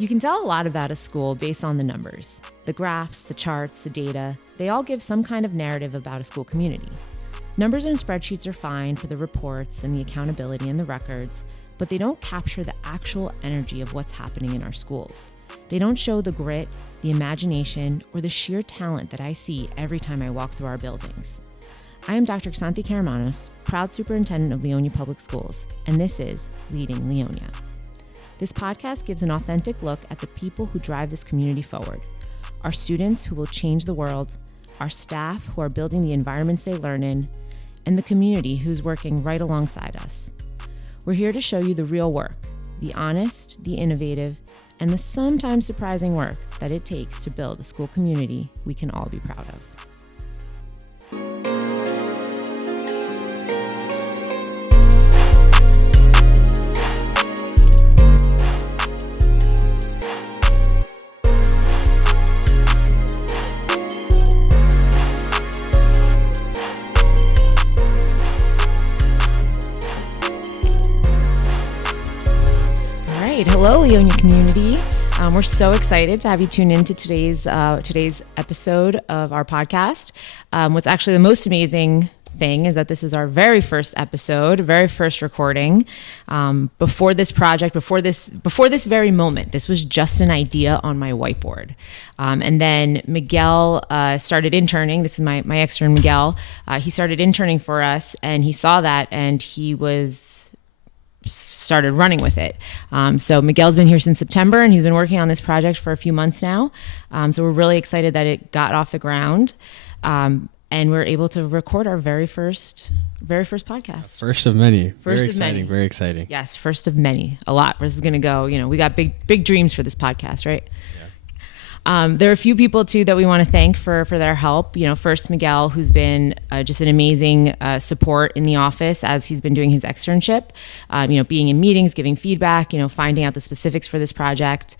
You can tell a lot about a school based on the numbers. The graphs, the charts, the data, they all give some kind of narrative about a school community. Numbers and spreadsheets are fine for the reports and the accountability and the records, but they don't capture the actual energy of what's happening in our schools. They don't show the grit, the imagination, or the sheer talent that I see every time I walk through our buildings. I am Dr. Xanthy Karamanos, proud Superintendent of Leonia Public Schools, and this is Leading Leonia. This podcast gives an authentic look at the people who drive this community forward, our students who will change the world, our staff who are building the environments they learn in, and the community who's working right alongside us. We're here to show you the real work, the honest, the innovative, and the sometimes surprising work that it takes to build a school community we can all be proud of. Hello, Leonia community. We're so excited to have you tune into today's episode of our podcast. What's actually the most amazing thing is that this is our very first episode, very first recording. Before this project, before this very moment, this was just an idea on my whiteboard. And then Miguel started interning. This is my extern, Miguel. He started interning for us, and he saw that, and he started running with it. So Miguel's been here since September, and he's been working on this project for a few months now. So we're really excited that it got off the ground, and we're able to record our very first podcast. First of many. Very exciting. Yes, first of many. A lot. This is going to go. We got big dreams for this podcast, right? Yeah. There are a few people too that we want to thank for their help. First Miguel, who's been just an amazing support in the office as he's been doing his externship. Being in meetings, giving feedback, finding out the specifics for this project.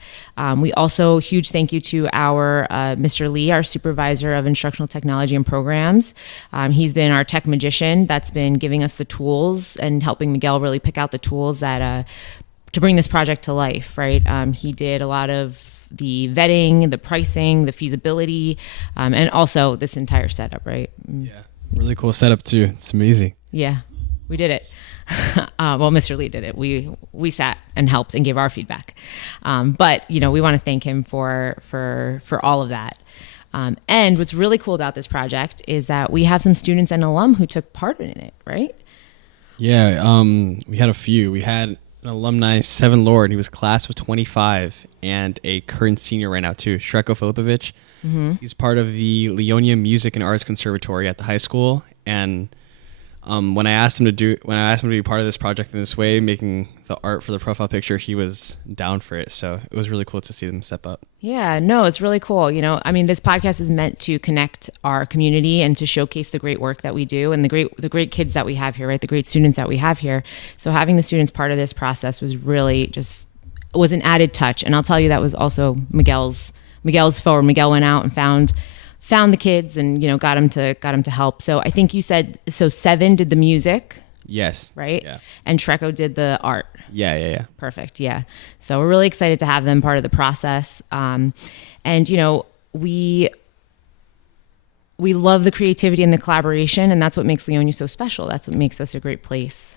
We also huge thank you to our Mr. Lee, our supervisor of instructional technology and programs. He's been our tech magician that's been giving us the tools and helping Miguel really pick out the tools that to bring this project to life. Right? He did a lot of the vetting, the pricing, the feasibility, and also this entire setup, right? Yeah, really cool setup too. It's amazing. Yeah, we did it. Well, Mr. Lee did it. We sat and helped and gave our feedback. But we want to thank him for all of that. And what's really cool about this project is that we have some students and alum who took part in it, right? Yeah, we had a few. We had an alumni, Seven Lord. He was class of 25 and a current senior right now too, Shreko Filipovic. Mm-hmm. He's part of the Leonia Music and Arts Conservatory at the high school. And when I asked him to be part of this project in this way, making the art for the profile picture, he was down for it. So it was really cool to see them step up. Yeah, no, it's really cool. This podcast is meant to connect our community and to showcase the great work that we do and the great kids that we have here, right? The great students that we have here. So having the students part of this process was really was an added touch. And I'll tell you, that was also Miguel's forward. Miguel went out and found the kids and got him to help. So I think you said Seven did the music. Yes. Right? Yeah. And Shreko did the art. Yeah. Perfect. Yeah. So we're really excited to have them part of the process. And we love the creativity and the collaboration, and that's what makes Leonia so special. That's what makes us a great place.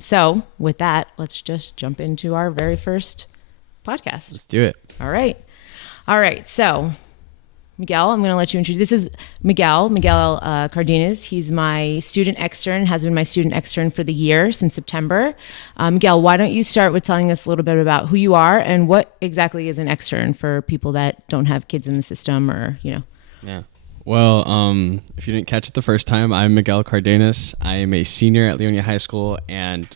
So with that, let's just jump into our very first podcast. Let's do it. All right. So Miguel, I'm going to let you introduce. This is Miguel Cardenas. He's my student extern, has been my student extern for the year since September. Miguel, why don't you start with telling us a little bit about who you are and what exactly is an extern for people that don't have kids in the system or. Yeah. Well, if you didn't catch it the first time, I'm Miguel Cardenas. I am a senior at Leonia High School, and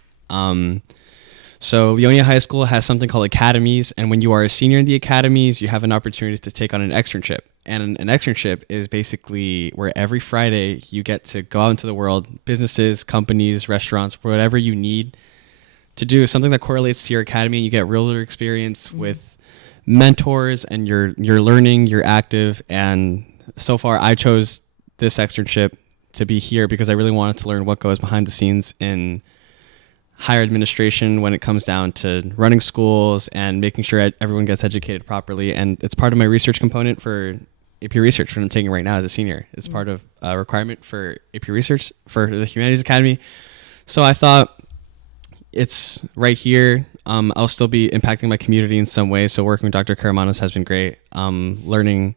so Leonia High School has something called academies, and when you are a senior in the academies, you have an opportunity to take on an externship. And an externship is basically where every Friday you get to go out into the world, businesses, companies, restaurants, whatever you need to do something that correlates to your academy, and you get real experience with mentors, and you're learning, you're active. And so far I chose this externship to be here because I really wanted to learn what goes behind the scenes in higher administration when it comes down to running schools and making sure everyone gets educated properly. And it's part of my research component for AP Research, what I'm taking right now as a senior. It's part of a requirement for AP Research for the Humanities Academy. So I thought it's right here. I'll still be impacting my community in some way. So working with Dr. Karamanos has been great. Learning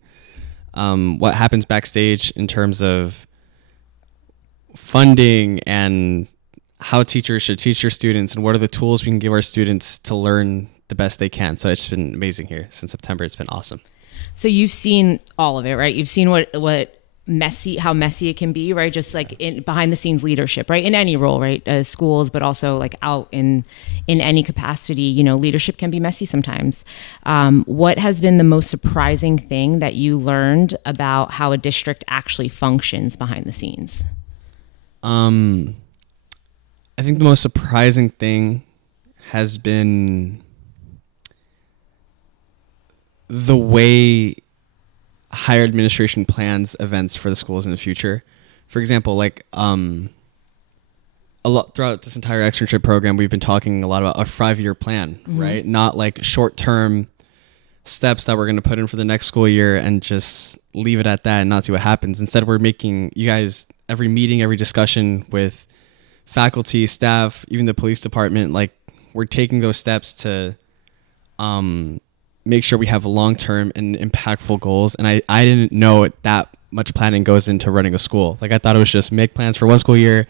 what happens backstage in terms of funding and how teachers should teach their students and what are the tools we can give our students to learn the best they can. So it's been amazing here since September. It's been awesome. So you've seen all of it, right? You've seen how messy it can be, right? Just like in behind the scenes leadership, right? In any role, right? Schools, but also like out in any capacity, leadership can be messy sometimes. What has been the most surprising thing that you learned about how a district actually functions behind the scenes? I think the most surprising thing has been the way higher administration plans events for the schools in the future. For example, like a lot throughout this entire externship program, we've been talking a lot about a 5-year plan, right? Not like short-term steps that we're going to put in for the next school year and just leave it at that and not see what happens. Instead, we're making you guys every meeting, every discussion with faculty, staff, even the police department, like we're taking those steps to make sure we have long-term and impactful goals. And I didn't know that much planning goes into running a school. Like I thought it was just make plans for one school year,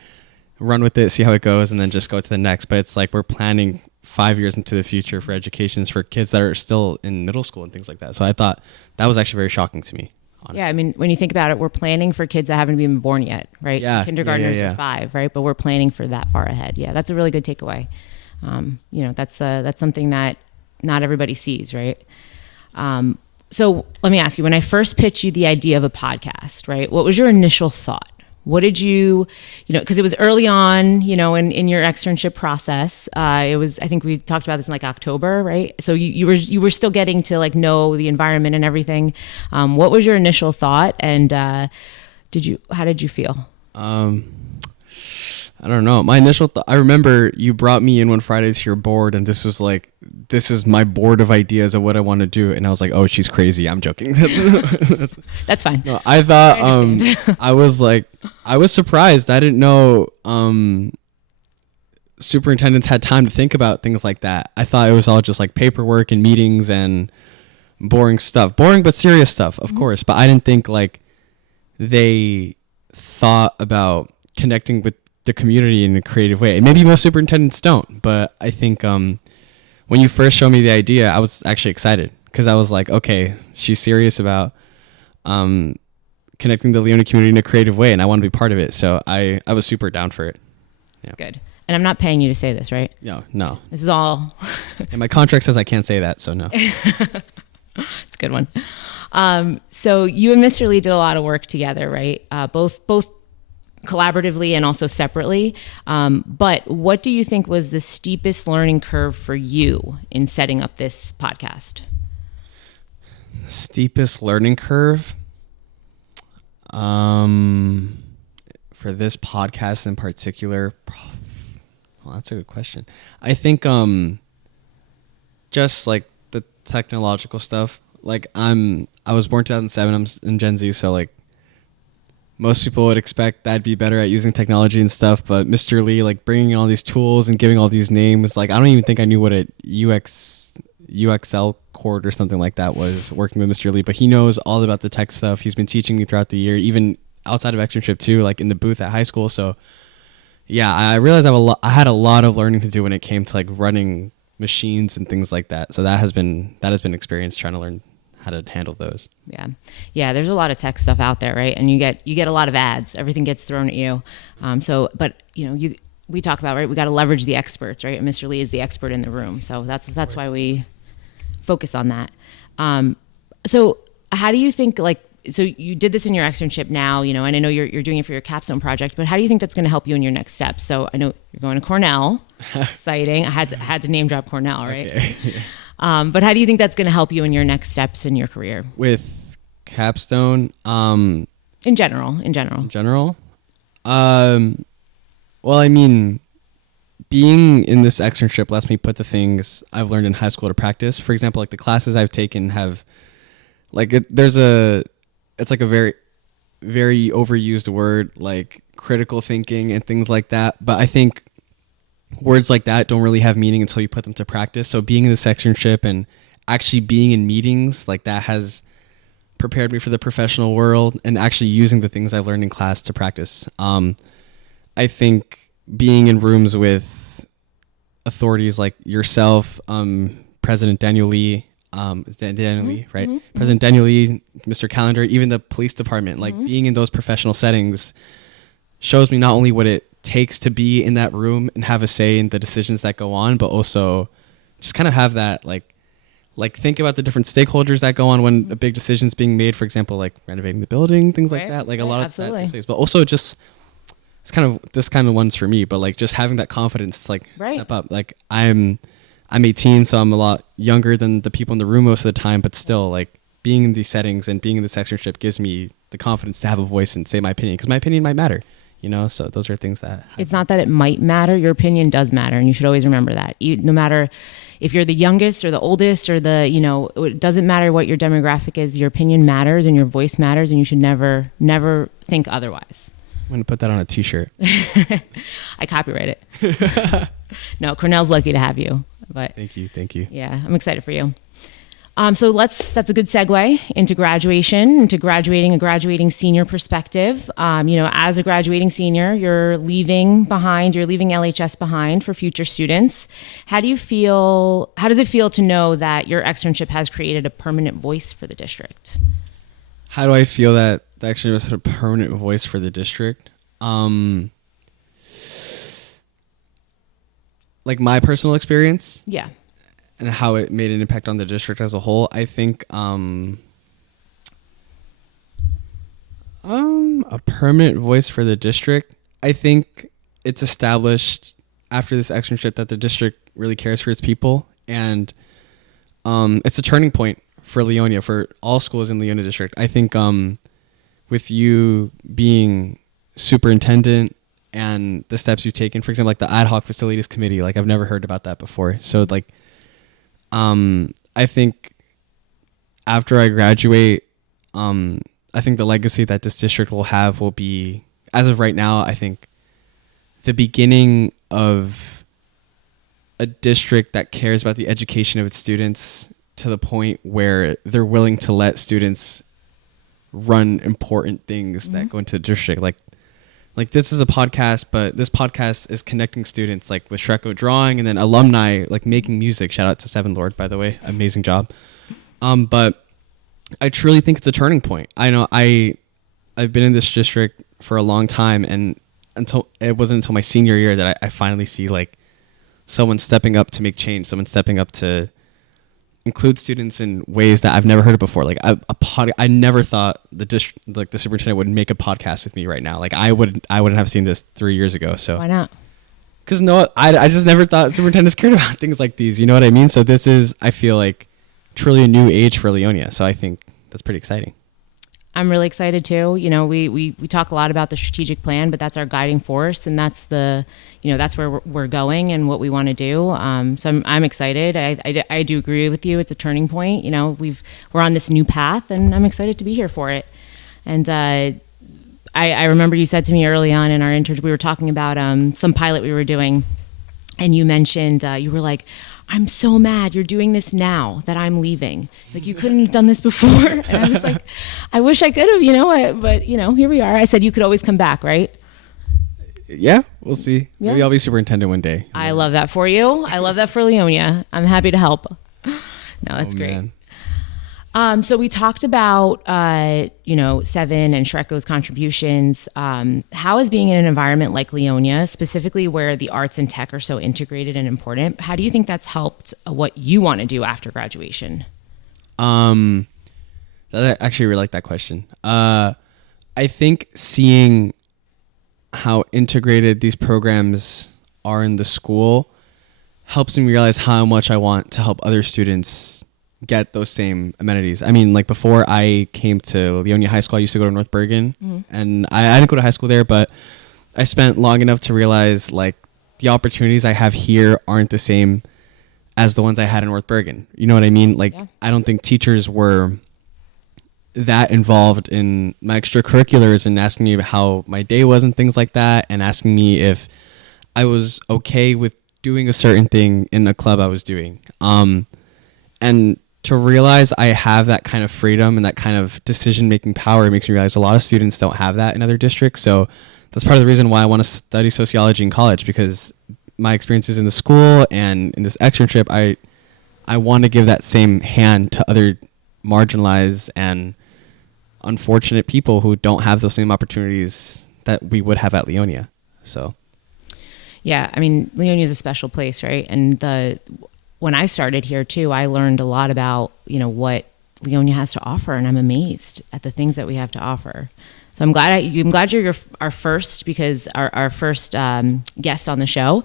run with it, see how it goes, and then just go to the next. But it's like we're planning 5 years into the future for educations for kids that are still in middle school and things like that. So I thought that was actually very shocking to me. Honestly. Yeah, I mean, when you think about it, we're planning for kids that haven't even been born yet, right? Yeah, Kindergartners are 5, right? But we're planning for that far ahead. Yeah, that's a really good takeaway. That's something that not everybody sees, right? So let me ask you, when I first pitched you the idea of a podcast, right? What was your initial thought? What did you because it was early on, in your externship process. It was, I think we talked about this in like October, right? So you were still getting to like know the environment and everything. What was your initial thought, and how did you feel? I don't know. My initial I remember you brought me in one Friday to your board, and this is my board of ideas of what I want to do. And I was like, oh, she's crazy. I'm joking. That's fine. No, I thought, I was surprised. I didn't know, superintendents had time to think about things like that. I thought it was all just like paperwork and meetings and boring stuff, boring, but serious stuff, of course. But I didn't think like they thought about connecting with the community in a creative way. And maybe most superintendents don't, but I think when you first showed me the idea, I was actually excited because I was like, okay, she's serious about connecting the Leonia community in a creative way, and I want to be part of it. So I was super down for it. Yeah. Good. And I'm not paying you to say this, right? No. This is all. And my contract says I can't say that, so no. It's a good one. So you and Mr. Lee did a lot of work together, right? Both collaboratively and also separately. But what do you think was the steepest learning curve for you in setting up this podcast? Steepest learning curve? For this podcast in particular, well, that's a good question. I think just like the technological stuff. Like I was born 2007. I'm in Gen Z, so like most people would expect that I'd be better at using technology and stuff, but Mr. Lee, like bringing all these tools and giving all these names, like I don't even think I knew what a UXL cord or something like that was working with Mr. Lee, but he knows all about the tech stuff. He's been teaching me throughout the year, even outside of externship too, like in the booth at high school. So yeah, I realized I had a lot of learning to do when it came to like running machines and things like that. So that has been experience trying to learn how to handle those. Yeah. There's a lot of tech stuff out there, right? And you get a lot of ads. Everything gets thrown at you. But we talk about, right? We got to leverage the experts, right? And Mr. Lee is the expert in the room. So that's why we focus on that. So how do you think, so you did this in your externship now, and I know you're doing it for your capstone project, but how do you think that's going to help you in your next steps? So I know you're going to Cornell. Exciting. I had to name drop Cornell, right? Okay. But how do you think that's going to help you in your next steps in your career? With capstone? In general. Well, I mean, being in this externship lets me put the things I've learned in high school to practice. For example, like the classes I've taken have like it's like a very, very overused word, like critical thinking and things like that. But I think words like that don't really have meaning until you put them to practice. So being in this externship and actually being in meetings like that has prepared me for the professional world and actually using the things I've learned in class to practice. I think being in rooms with authorities like yourself, President Daniel Lee, Lee, right? Mm-hmm. President Daniel Lee, Mr. Calendar, even the police department, like being in those professional settings shows me not only what it takes to be in that room and have a say in the decisions that go on, but also just kind of have that like think about the different stakeholders that go on when a big decision's being made, for example, like renovating the building, things like that. Like a lot of that space, but also just this kind of one's for me, but like just having that confidence to like step up. Like I'm 18, so I'm a lot younger than the people in the room most of the time, but still like being in these settings and being in this externship gives me the confidence to have a voice and say my opinion, because my opinion might matter, you know? So those are things that it's not that it might matter. Your opinion does matter. And you should always remember that. No matter if you're the youngest or the oldest or it doesn't matter what your demographic is, your opinion matters and your voice matters, and you should never think otherwise. I'm going to put that on a t-shirt. I copyright it. No, Cornell's lucky to have you. But Thank you. Yeah, I'm excited for you. So that's a good segue into graduation, into a graduating senior perspective. As a graduating senior, you're leaving LHS behind for future students. How does it feel to know that your externship has created a permanent voice for the district? How do I feel that the externship has a permanent voice for the district? Like my personal experience? Yeah. And how it made an impact on the district as a whole. I think a permanent voice for the district. I think it's established after this externship that the district really cares for its people, and it's a turning point for Leonia, for all schools in Leonia district. I think with you being superintendent and the steps you've taken, for example, like the ad hoc facilities committee, like I've never heard about that before. So like I think after I graduate, I think the legacy that this district will have will be, as of right now, I think the beginning of a district that cares about the education of its students to the point where they're willing to let students run important things that go into the district. Like this is a podcast, but this podcast is connecting students like with Shreko drawing, and then alumni like making music. Shout out to Seven Lord, by the way, amazing job. But I truly think it's a turning point. I know I've been in this district for a long time, and it wasn't until my senior year that I finally see like someone stepping up to make change, someone stepping up to include students in ways that I've never heard of before. Like I never thought the superintendent would make a podcast with me right now. Like I wouldn't have seen this 3 years ago. So why not? Because I just never thought superintendents cared about things like these. You know what I mean? So this is, I feel like, truly a new age for Leonia. So I think that's pretty exciting. I'm really excited too. You know, we talk a lot about the strategic plan, but that's our guiding force, and that's that's where we're going and what we want to do. So I'm excited. I do agree with you. It's a turning point. You know, we're on this new path, and I'm excited to be here for it. And I remember you said to me early on in our intro, we were talking about some pilot we were doing, and you mentioned you were like, I'm so mad you're doing this now that I'm leaving. Like, you couldn't have done this before. And I was like, I wish I could have, but here we are. I said you could always come back, right? Yeah, we'll see. Yeah. Maybe I'll be superintendent one day. I love that for you. I love that for Leonia. I'm happy to help. No, that's great. Man. So we talked about, Seven and Shreko's contributions. How is being in an environment like Leonia, specifically where the arts and tech are so integrated and important, how do you think that's helped what you want to do after graduation? I actually really like that question. I think seeing how integrated these programs are in the school helps me realize how much I want to help other students get those same amenities. I mean, like before I came to Leonia High School, I used to go to North Bergen, and I didn't go to high school there, but I spent long enough to realize like the opportunities I have here aren't the same as the ones I had in North Bergen. You know what I mean? Like, yeah. I don't think teachers were that involved in my extracurriculars and asking me how my day was and things like that, and asking me if I was okay with doing a certain thing in a club I was doing. And to realize I have that kind of freedom and that kind of decision-making power makes me realize a lot of students don't have that in other districts. So that's part of the reason why I want to study sociology in college, because my experiences in the school and in this externship, I want to give that same hand to other marginalized and unfortunate people who don't have those same opportunities that we would have at Leonia. So, yeah, I mean, Leonia is a special place, right? And when I started here too, I learned a lot about, what Leonia has to offer, and I'm amazed at the things that we have to offer. So I'm glad you're our first, because our first guest on the show,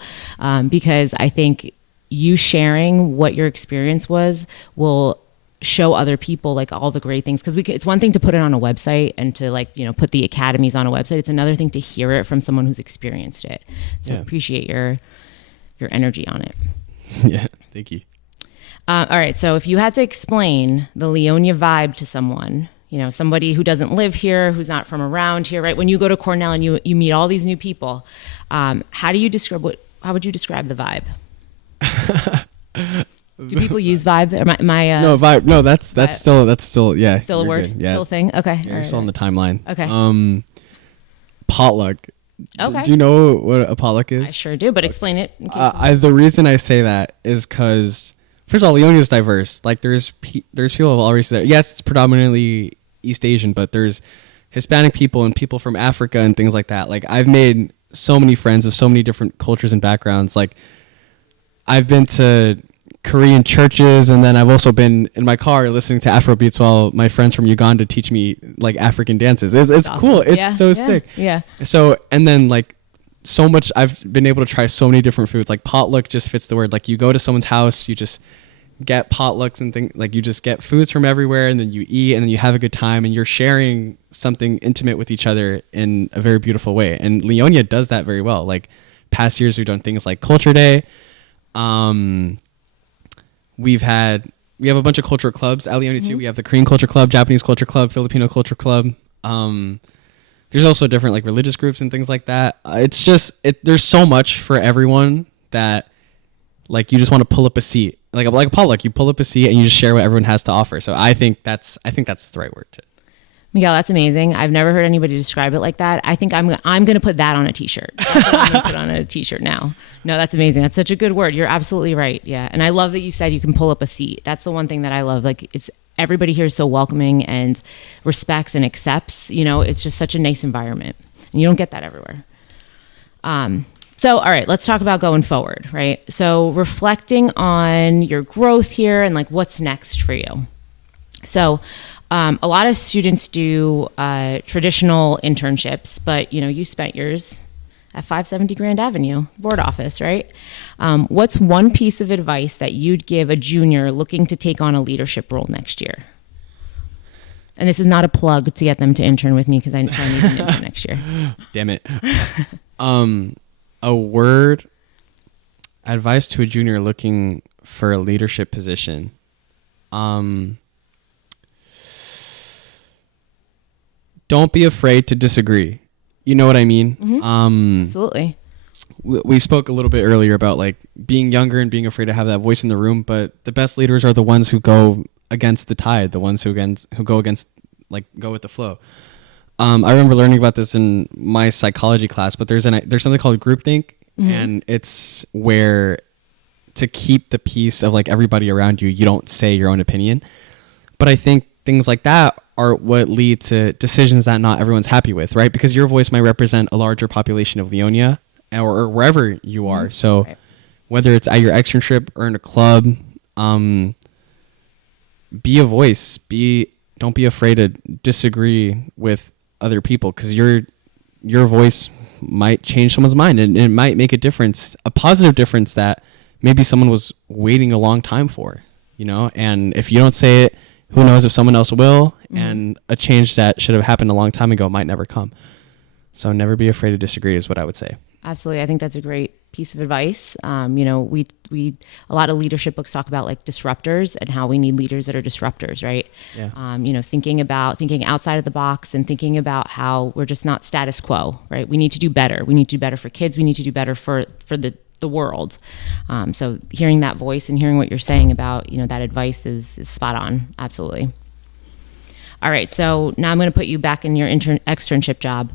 because I think you sharing what your experience was will show other people like all the great things, because it's one thing to put it on a website and to put the academies on a website. It's another thing to hear it from someone who's experienced it. So I appreciate your energy on it. Yeah, thank you. All right, so if you had to explain the Leonia vibe to someone, somebody who doesn't live here, who's not from around here, right? When you go to Cornell and you meet all these new people, how would you describe the vibe? Do people use vibe? No, vibe. No, that's still yeah. Still a word. Good. Yeah. Still a thing. Okay. Yeah, you're still on the timeline. Okay. Potluck. Okay. Do you know what a potluck is? I sure do, but explain it. In case the reason I say that is because, first of all, Leonia is diverse. Like, there's people of all races there. Yes, it's predominantly East Asian, but there's Hispanic people and people from Africa and things like that. Like, I've made so many friends of so many different cultures and backgrounds. Like, I've been to Korean churches, and then I've also been in my car listening to Afro beats while my friends from Uganda teach me like African dances. It's awesome. Cool. It's so sick. Yeah. So, and then like so much, I've been able to try so many different foods. Like, potluck just fits the word. Like, you go to someone's house, you just get potlucks and things, like you just get foods from everywhere, and then you eat, and then you have a good time, and you're sharing something intimate with each other in a very beautiful way. And Leonia does that very well. Like, past years we've done things like Culture Day. We have a bunch of cultural clubs at Leonia too. We have the Korean Culture Club, Japanese Culture Club, Filipino Culture Club. There's also different like religious groups and things like that. It's just there's so much for everyone that like you just want to pull up a seat, like a potluck. You pull up a seat and you just share what everyone has to offer. So I think that's the right word. Miguel, that's amazing. I've never heard anybody describe it like that. I think I'm going to put that on a t-shirt. That's what I'm going to put on a t-shirt now. No, that's amazing. That's such a good word. You're absolutely right. Yeah. And I love that you said you can pull up a seat. That's the one thing that I love. Like, it's everybody here is so welcoming and respects and accepts, it's just such a nice environment. And you don't get that everywhere. So, all right, let's talk about going forward, right? So reflecting on your growth here and like what's next for you. So, a lot of students do traditional internships, but you spent yours at 570 Grand Avenue, board office, right? What's one piece of advice that you'd give a junior looking to take on a leadership role next year? And this is not a plug to get them to intern with me, because I need an intern next year. Damn it. A word advice to a junior looking for a leadership position. Don't be afraid to disagree. You know what I mean? Mm-hmm. Absolutely. We spoke a little bit earlier about like being younger and being afraid to have that voice in the room, but the best leaders are the ones who go against the tide, the ones who go against, like, go with the flow. I remember learning about this in my psychology class, but there's something called groupthink, and it's where to keep the peace of like everybody around you, you don't say your own opinion. But I think things like that are what lead to decisions that not everyone's happy with, right? Because your voice might represent a larger population of Leonia or wherever you are. So whether it's at your externship or in a club, be a voice. Don't be afraid to disagree with other people, because your voice might change someone's mind, and it might make a difference, a positive difference that maybe someone was waiting a long time for, and if you don't say it, who knows if someone else will, and a change that should have happened a long time ago might never come. So never be afraid to disagree is what I would say. Absolutely. I think that's a great piece of advice. We a lot of leadership books talk about like disruptors and how we need leaders that are disruptors, right? Yeah. Thinking outside of the box and thinking about how we're just not status quo, right? We need to do better. We need to do better for kids. We need to do better for the world. So hearing that voice and hearing what you're saying about, that advice is spot on. Absolutely. All right. So now I'm going to put you back in your externship job.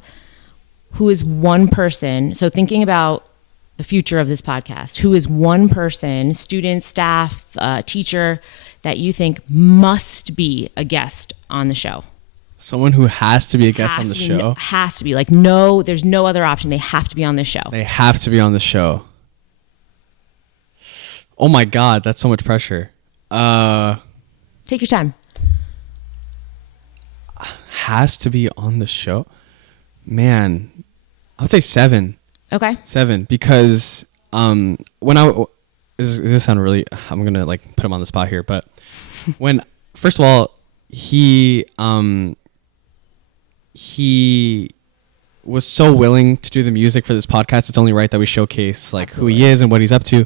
Who is one person? So thinking about the future of this podcast, who is one person, student, staff, teacher, that you think must be a guest on the show? Someone who has to be a guest on the show? Has to be. Like, no, there's no other option. They have to be on this show. They have to be on the show. Oh my God, that's so much pressure. Take your time. Has to be on the show? Man, I would say 7. Okay. 7, because this sound really, I'm going to like put him on the spot here, but first of all, he was so willing to do the music for this podcast. It's only right that we showcase like Absolutely. Who he is and what he's up to.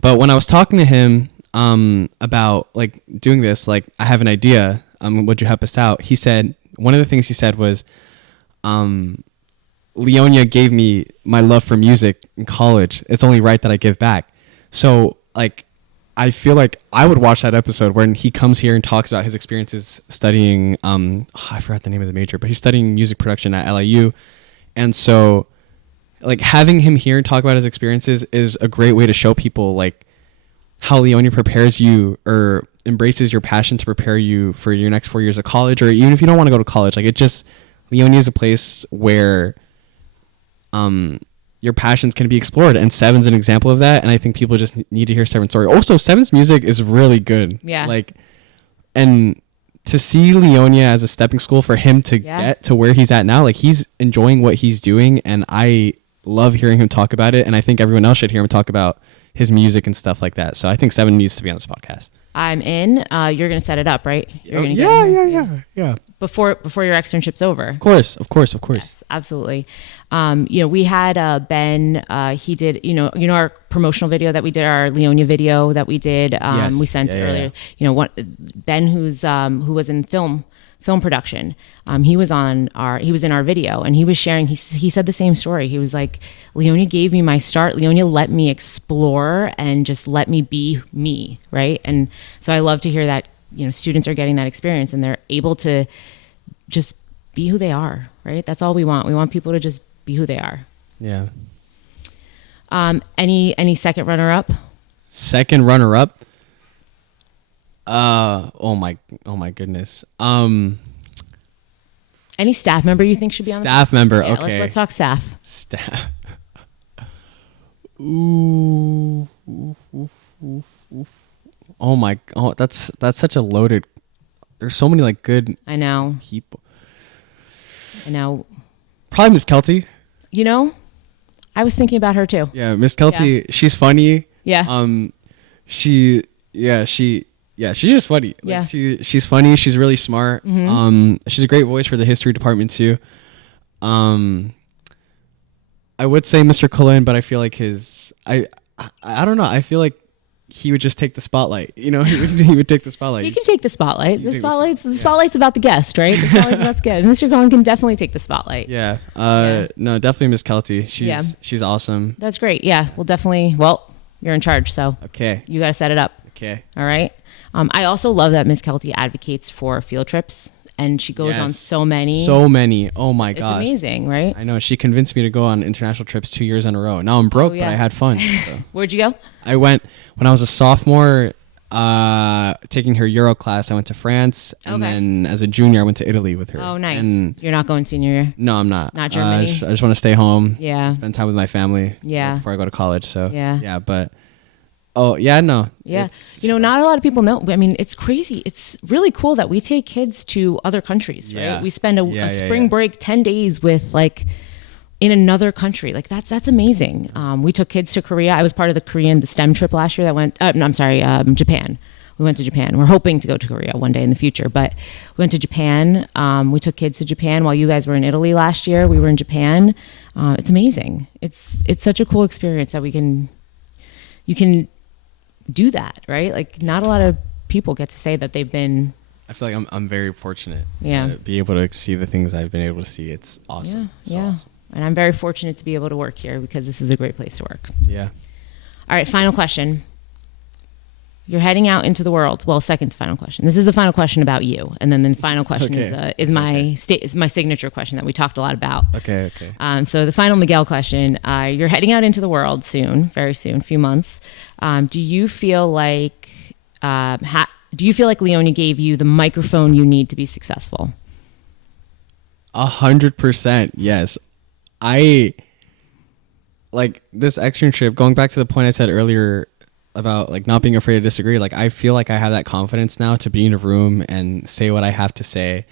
But when I was talking to him about like doing this, like I have an idea, would you help us out? He said, one of the things he said was, Leonia gave me my love for music in college. It's only right that I give back. So like, I feel like I would watch that episode when he comes here and talks about his experiences studying, I forgot the name of the major, but he's studying music production at LIU. And so like having him here and talk about his experiences is a great way to show people like how Leonia prepares you or embraces your passion to prepare you for your next 4 years of college, or even if you don't want to go to college, like Leonia is a place where your passions can be explored, and 7's an example of that. And I think people just need to hear 7's story. Also, 7's music is really good. Yeah. Like, and to see Leonia as a stepping stool for him to get to where he's at now, like he's enjoying what he's doing, and I love hearing him talk about it. And I think everyone else should hear him talk about his music and stuff like that. So I think 7 needs to be on this podcast. I'm in. You're going to set it up, right? You're gonna Yeah. Before your externship's over. Of course. Yes, absolutely. We had Ben. He did. Our promotional video that we did, our Leonia video that we did. Yes. We sent earlier. Ben, who was in film production. He was in our video, and he was sharing. He said the same story. He was like, Leonia gave me my start. Leonia let me explore and just let me be me, right? And so I love to hear that. Students are getting that experience and they're able to just be who they are, right? That's all we want. We want people to just be who they are. Yeah. Any second runner up? Second runner up? Oh my goodness. Any staff member you think should be on staff member? Yeah, okay. Let's talk staff. Staff. Ooh. Oh, that's such a loaded. There's so many like good. I know. People. I know. Probably Miss Kelty. I was thinking about her too. Yeah, Miss Kelty. Yeah. She's funny. Yeah. She's just funny. Yeah. She's funny. She's really smart. Mm-hmm. She's a great voice for the history department too. I would say Mr. Cullen, but I feel like I don't know. I feel like he would just take the spotlight. He would take the spotlight. He can take the spotlight. The spotlight's about the guest, right? The spotlight's about the guest. Mr. Cullen can definitely take the spotlight. Yeah. No, definitely Miss Kelty. She's awesome. That's great. Yeah. We'll definitely. Well, you're in charge, so okay. You got to set it up. Okay. All right. I also love that Miss Kelty advocates for field trips. And she goes on so many. Oh my gosh. It's amazing, right? I know. She convinced me to go on international trips 2 years in a row. Now I'm broke, but I had fun. So. Where'd you go? I went when I was a sophomore, taking her Euro class. I went to France. And then as a junior, I went to Italy with her. Oh, nice. And you're not going senior year? No, I'm not. Not Germany? I just want to stay home. Yeah. Spend time with my family. Yeah. Before I go to college. So yeah, but... Oh, yeah, no. Yeah. Not a lot of people know. I mean, it's crazy. It's really cool that we take kids to other countries, right? Yeah. We spend a spring break, 10 days with in another country. Like that's amazing. We took kids to Korea. I was part of the STEM trip last year that went, Japan. we went to Japan. We're hoping to go to Korea one day in the future, but we went to Japan. We took kids to Japan while you guys were in Italy last year. We were in Japan. It's amazing. It's such a cool experience that you can do that, right? Like not a lot of people get to say that they've been. I feel like I'm very fortunate to be able to see the things I've been able to see. It's awesome. Yeah. Awesome. And I'm very fortunate to be able to work here because this is a great place to work. Yeah. All right, final question. You're heading out into the world. Well, second to final question. This is the final question about you, and then the final question is my signature question that we talked a lot about. Okay. So the final Miguel question. You're heading out into the world soon, very soon, a few months. Do you feel like Leonia gave you the microphone you need to be successful? 100%. Yes. I like this externship, going back to the point I said earlier about like not being afraid to disagree. Like I feel like I have that confidence now to be in a room and say what I have to say.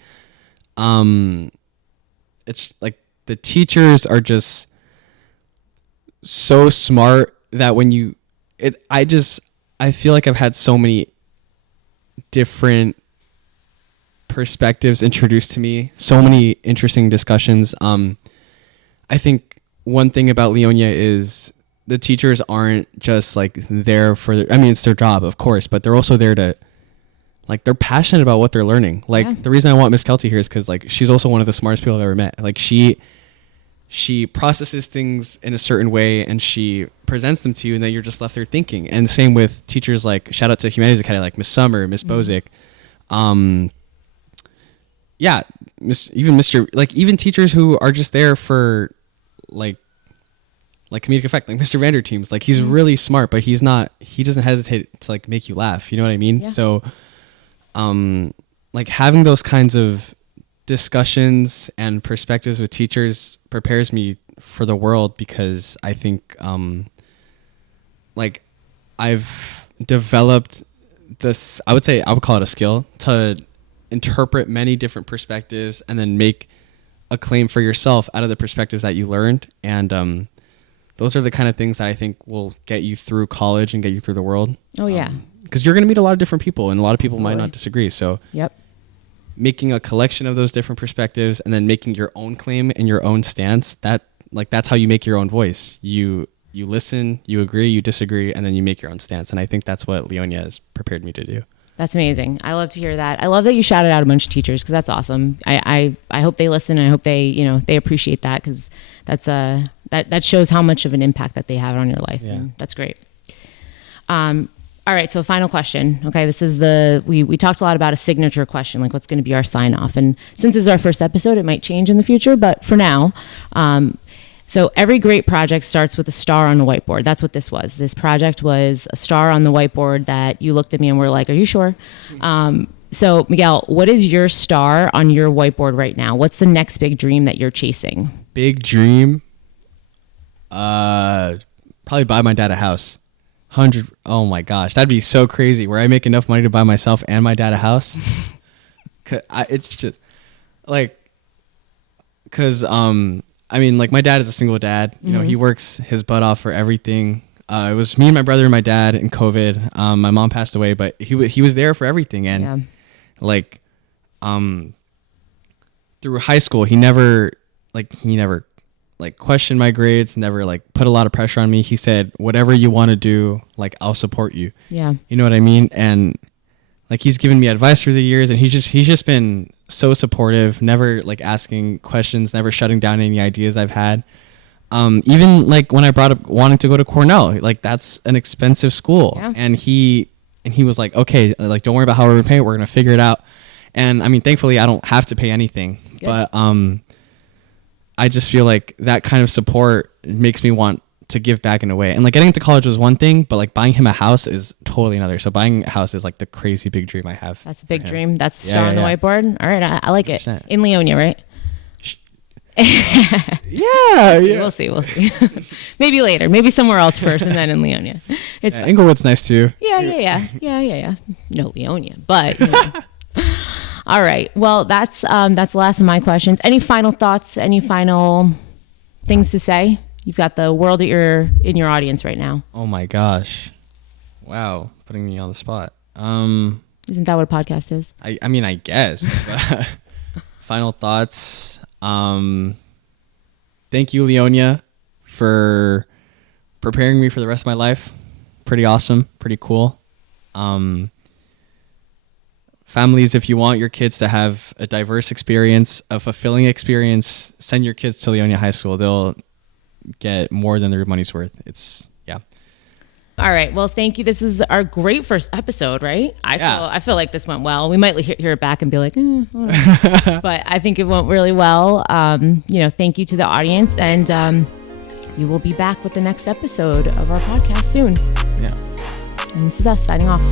It's like the teachers are just so smart that I feel like I've had so many different perspectives introduced to me, so many interesting discussions. I think one thing about Leonia is the teachers aren't just like there for it's their job, of course, but they're also there to like, they're passionate about what they're learning. Like the reason I want Miss Kelty here is because like she's also one of the smartest people I've ever met. Like she processes things in a certain way and she presents them to you, and then you're just left there thinking. And the same with teachers, like shout out to Humanities Academy, like Miss Summer, Miss Bozick. Even teachers who are just there for like comedic effect, like Mr. Vanderteams, like he's really smart, but he doesn't hesitate to like make you laugh. You know what I mean? Yeah. So, like having those kinds of discussions and perspectives with teachers prepares me for the world, because I think, like I've developed this, I would call it a skill to interpret many different perspectives and then make a claim for yourself out of the perspectives that you learned. And, those are the kind of things that I think will get you through college and get you through the world. Oh, yeah. Because you're going to meet a lot of different people, and a lot of people might not disagree. So making a collection of those different perspectives and then making your own claim and your own stance, that's how you make your own voice. You listen, you agree, you disagree, and then you make your own stance. And I think that's what Leonia has prepared me to do. That's amazing. I love to hear that. I love that you shouted out a bunch of teachers, because that's awesome. I hope they listen, and I hope they appreciate that, because that shows how much of an impact that they have on your life. Yeah. And that's great. All right. So final question. Okay. This is we talked a lot about a signature question, like what's going to be our sign off. And since this is our first episode, it might change in the future, but for now, so every great project starts with a star on the whiteboard. That's what this was. This project was a star on the whiteboard that you looked at me and were like, are you sure? So Miguel, what is your star on your whiteboard right now? What's the next big dream that you're chasing? Big dream? Probably buy my dad a house. 100. Oh my gosh. That'd be so crazy, where I make enough money to buy myself and my dad a house. It's just like, cause, like my dad is a single dad, you know, he works his butt off for everything. It was me and my brother and my dad in COVID. My mom passed away, but he was there for everything. And through high school, he never questioned my grades, never put a lot of pressure on me. He said, whatever you want to do, I'll support you. Yeah. You know what I mean? And he's given me advice through the years, and he's just been so supportive, never asking questions, never shutting down any ideas I've had. Even when I brought up wanting to go to Cornell, that's an expensive school. Yeah. And he was like, okay, don't worry about how we're going to pay it. We're going to figure it out. And thankfully I don't have to pay anything. Good. But, I just feel like that kind of support makes me want to give back in a way. And getting into college was one thing, but buying him a house is totally another. So buying a house is the crazy big dream I have. That's a big dream. That's the star on the whiteboard. All right. I like 100%. It. In Leonia, right? We'll see. Maybe later. Maybe somewhere else first, and then in Leonia. It's fine. Inglewood's nice too. Yeah. No, Leonia, but you know. All right. Well, that's the last of my questions. Any final thoughts? Any final things to say? You've got the world in your audience right now. Oh my gosh. Wow. Putting me on the spot. Isn't that what a podcast is? I mean, I guess. But final thoughts. Thank you, Leonia, for preparing me for the rest of my life. Pretty awesome. Pretty cool. Families, if you want your kids to have a diverse experience, a fulfilling experience, send your kids to Leonia High School. They'll get more than their money's worth. Yeah. All right. Well, thank you. This is our great first episode, right? I feel like this went well. We might hear it back and be like, but I think it went really well. Thank you to the audience, and you will be back with the next episode of our podcast soon. Yeah. And this is us signing off.